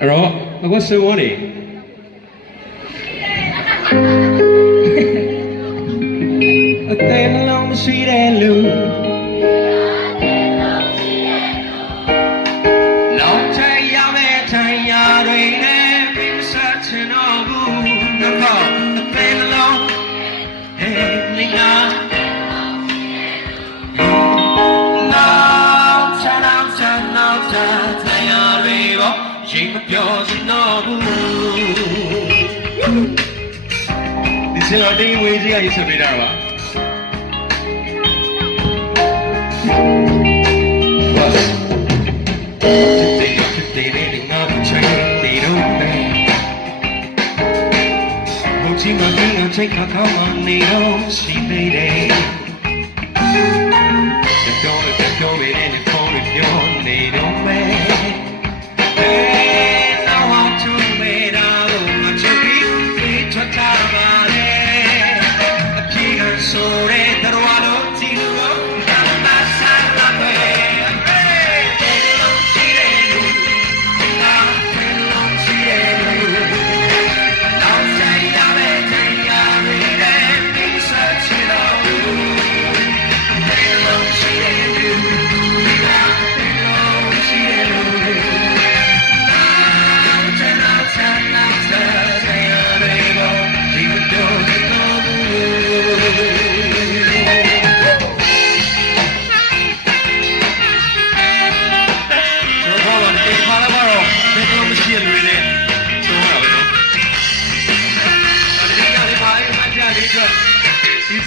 အဲ့တော့အခုဆွေးဝန်းနေအသေးလုံးမရှိတဲ့လူ ရိတ်မပြောစတော့ဘူးဒီစင်တော်တင်းဝေးကြီးကရေးဆက်ပေးတာပါ Was today today they not train they don't know ဘုချင်းမကြီးအချိန်ခါခေါမနေတော့ရှိသေးတယ်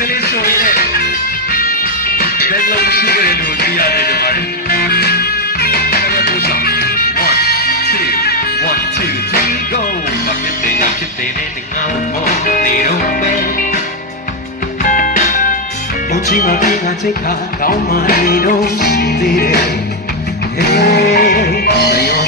စလေးဆိုရင်လည်းဘယ်လိုရှိကြလဲလို့သိရတယ်ဒီမှာ One, two, one, two, three, go. Bakit din ang kitinin ng mo Nero me Mochi ma di nga chika Kao ma nero shire Hey Tayo sa tayo sa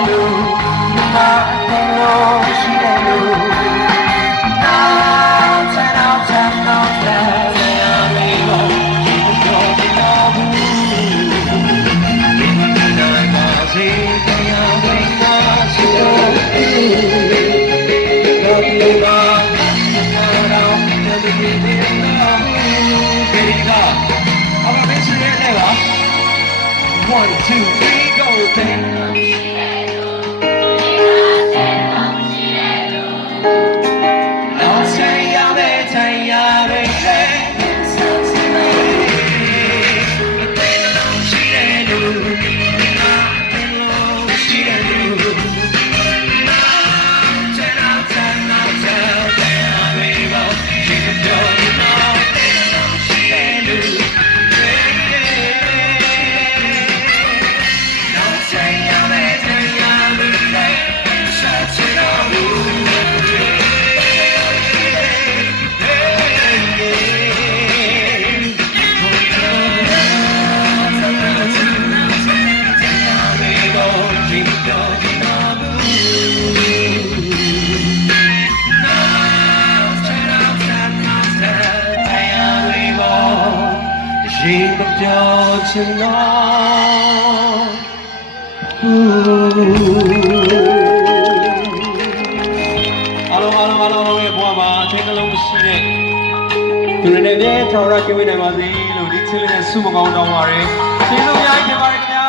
One, two, three, go, then. She but don't you know အားလုံးအားလုံးအားလုံးရဲ့ဘဝမှာအထင်ကလုံးရှိတဲ့သူတွေနဲ့အမြဲထောင်ရကြွေးနိုင်ပါစေလို့ဒီချစ်လေးနဲ့ဆုမကောင်းတောင်းပါရယ်ရှင်တို့များခင်ပါရခင်ဗျာ